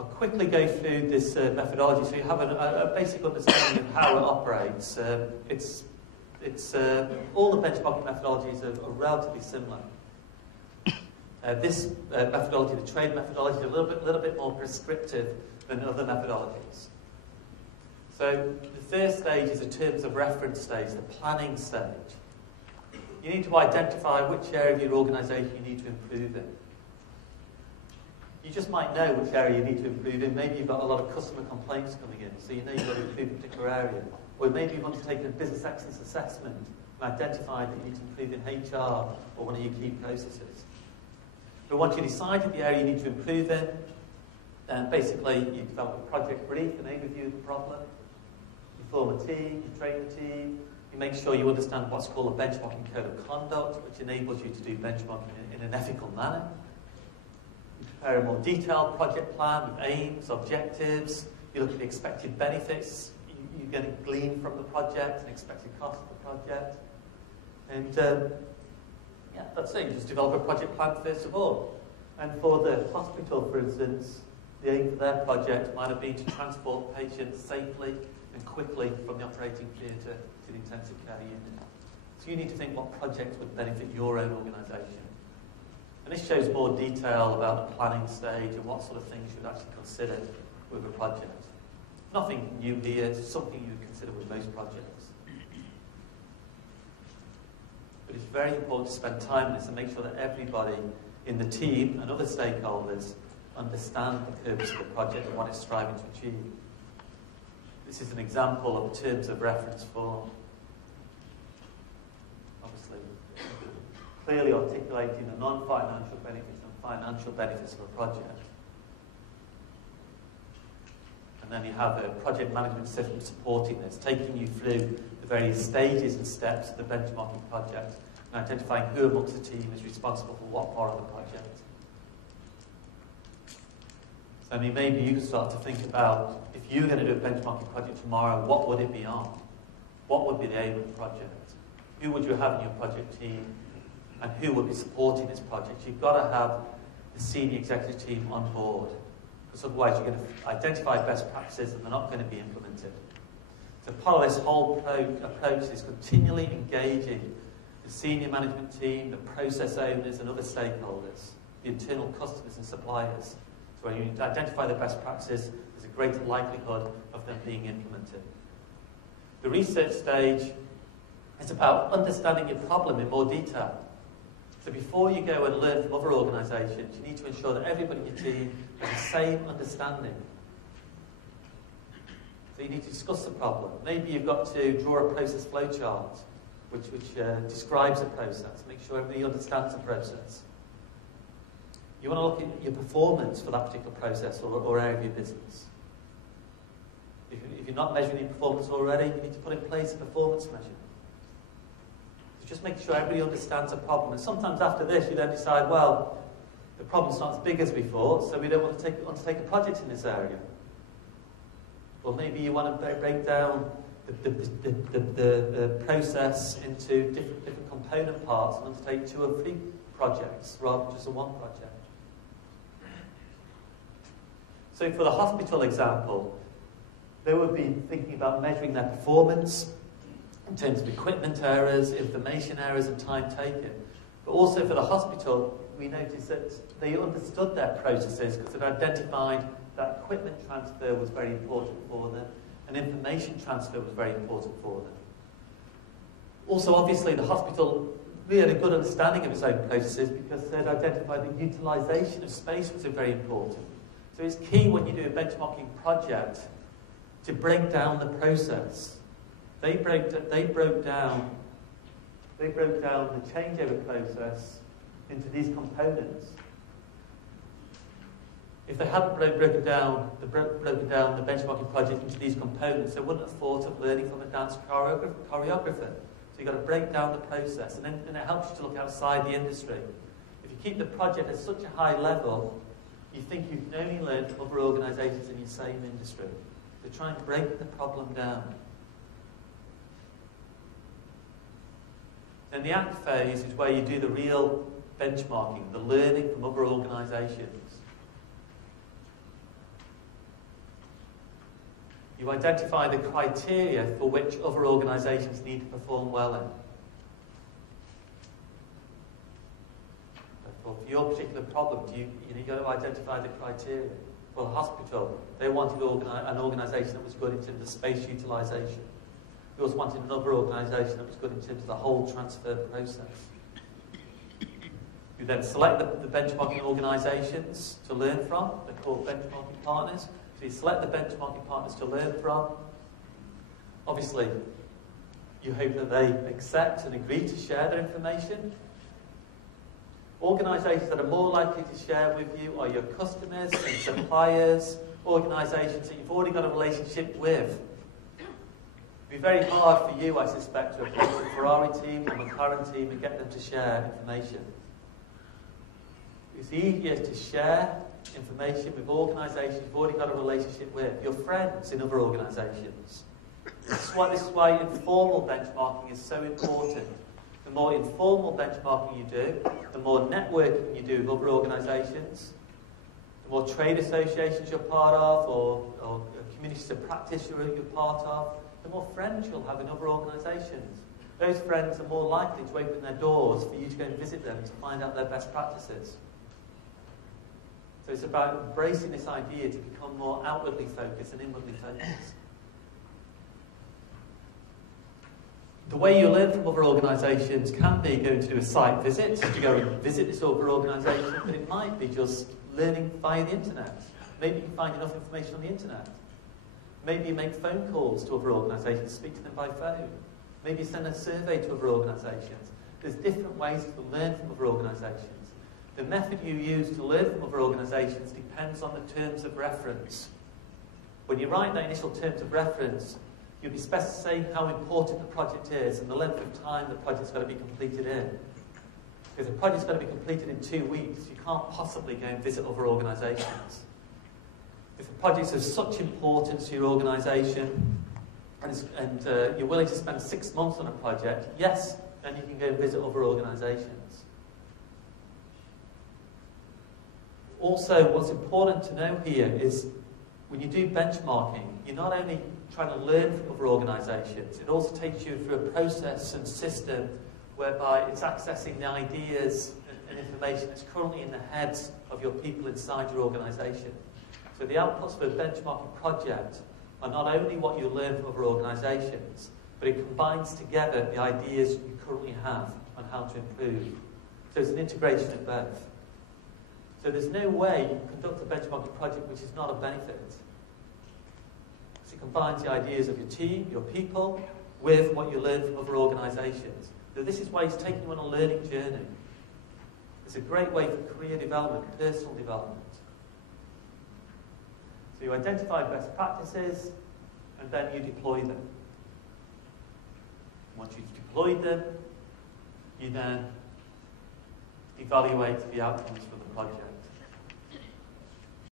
I'll quickly go through this methodology so you have a basic understanding of how it operates. All the benchmarking methodologies are relatively similar. This methodology, the trade methodology, is a little bit more prescriptive than other methodologies. So the first stage is the terms of reference stage, the planning stage. You need to identify which area of your organisation you need to improve in. You just might know which area you need to improve in. Maybe you've got a lot of customer complaints coming in, so you know you've got to improve a particular area. Or maybe you want to take a business excellence assessment and identify that you need to improve in HR or one of your key processes. But once you decided the area you need to improve in, then basically you develop a project brief, an overview of the problem. You form a team, you train the team, you make sure you understand what's called a benchmarking code of conduct, which enables you to do benchmarking in an ethical manner. You prepare a more detailed project plan with aims, objectives. You look at the expected benefits you're going to glean from the project and expected cost of the project. And yeah, that's it. You just develop a project plan first of all. And for the hospital, for instance, the aim for their project might have been to transport patients safely and quickly from the operating theatre to the intensive care unit. So you need to think what projects would benefit your own organisation. And this shows more detail about the planning stage and what sort of things you would actually consider with a project. Nothing new here, it's something you would consider with most projects. But it's very important to spend time on this and make sure that everybody in the team and other stakeholders understand the purpose of the project and what it's striving to achieve. This is an example of terms of reference form. Obviously, clearly articulating the non-financial benefits and financial benefits of a project. And then you have a project management system supporting this, taking you through the various stages and steps of the benchmarking project and identifying who amongst the team is responsible for what part of the project. So I mean, maybe you can start to think about, if you were going to do a benchmarking project tomorrow, what would it be on? What would be the aim of the project? Who would you have in your project team? And who would be supporting this project? You've got to have the senior executive team on board, because otherwise you're going to identify best practices and they're not going to be implemented. So part of this whole approach is continually engaging the senior management team, the process owners and other stakeholders, the internal customers and suppliers. So when you identify the best practices, there's a greater likelihood of them being implemented. The research stage is about understanding your problem in more detail. So before you go and learn from other organisations, you need to ensure that everybody in your team has the same understanding. So you need to discuss the problem. Maybe you've got to draw a process flow chart, which describes the process. Make sure everybody understands the process. You want to look at your performance for that particular process or area of your business. If you're not measuring your performance already, you need to put in place a performance measure. Just make sure everybody understands the problem. And sometimes after this, you then decide, well, the problem's not as big as before, so we don't want to take a project in this area. Or maybe you want to break down the process into different component parts and undertake 2 or 3 projects rather than just a one project. So for the hospital example, they would be thinking about measuring their performance in terms of equipment errors, information errors and time taken. But also for the hospital, we noticed that they understood their processes because they'd identified that equipment transfer was very important for them and information transfer was very important for them. Also, obviously, the hospital really had a good understanding of its own processes because they'd identified that utilisation of space was very important. So it's key when you do a benchmarking project to break down the process. They broke down the changeover process into these components. If they hadn't broken down the benchmarking project into these components, they wouldn't have thought of learning from a dance choreographer. So you've got to break down the process, and it helps you to look outside the industry. If you keep the project at such a high level, you think you can only learn from other organisations in your same industry. So try and break the problem down. Then the act phase is where you do the real benchmarking, the learning from other organisations. You identify the criteria for which other organisations need to perform well in. For your particular problem, you've got to identify the criteria. For the hospital, they wanted an organisation that was good in terms of space utilisation. We also wanted another organisation that was good in terms of the whole transfer process. You then select the benchmarking organisations to learn from. They're called benchmarking partners. So you select the benchmarking partners to learn from. Obviously, you hope that they accept and agree to share their information. Organisations that are more likely to share with you are your customers and suppliers, organisations that you've already got a relationship with. It'd be very hard for you, I suspect, to approach the Ferrari team or McLaren team and get them to share information. It's easier to share information with organisations you've already got a relationship with, your friends in other organisations. This is why informal benchmarking is so important. The more informal benchmarking you do, the more networking you do with other organisations, the more trade associations you're part of, or communities of practice you're part of, the more friends you'll have in other organisations. Those friends are more likely to open their doors for you to go and visit them to find out their best practices. So it's about embracing this idea to become more outwardly focused and inwardly focused. The way you learn from other organisations can be going to do a site visit, to go and visit this other organisation, but it might be just learning via the internet. Maybe you can find enough information on the internet. Maybe you make phone calls to other organisations, speak to them by phone. Maybe you send a survey to other organisations. There's different ways to learn from other organisations. The method you use to learn from other organisations depends on the terms of reference. When you write that initial terms of reference, you'll be specifying how important the project is and the length of time the project's got to be completed in. If the project's got to be completed in 2 weeks, you can't possibly go and visit other organisations. If the project's of such importance to your organisation and you're willing to spend 6 months on a project, yes, then you can go and visit other organisations. Also, what's important to know here is when you do benchmarking, you're not only trying to learn from other organisations, it also takes you through a process and system whereby it's accessing the ideas and information that's currently in the heads of your people inside your organisation. So the outputs for a benchmarking project are not only what you learn from other organisations, but it combines together the ideas you currently have on how to improve. So it's an integration of both. So there's no way you can conduct a benchmarking project which is not of benefit. So it combines the ideas of your team, your people, with what you learn from other organisations. So this is why it's taking you on a learning journey. It's a great way for career development, personal development. So you identify best practices, and then you deploy them. Once you've deployed them, you then evaluate the outcomes for the project.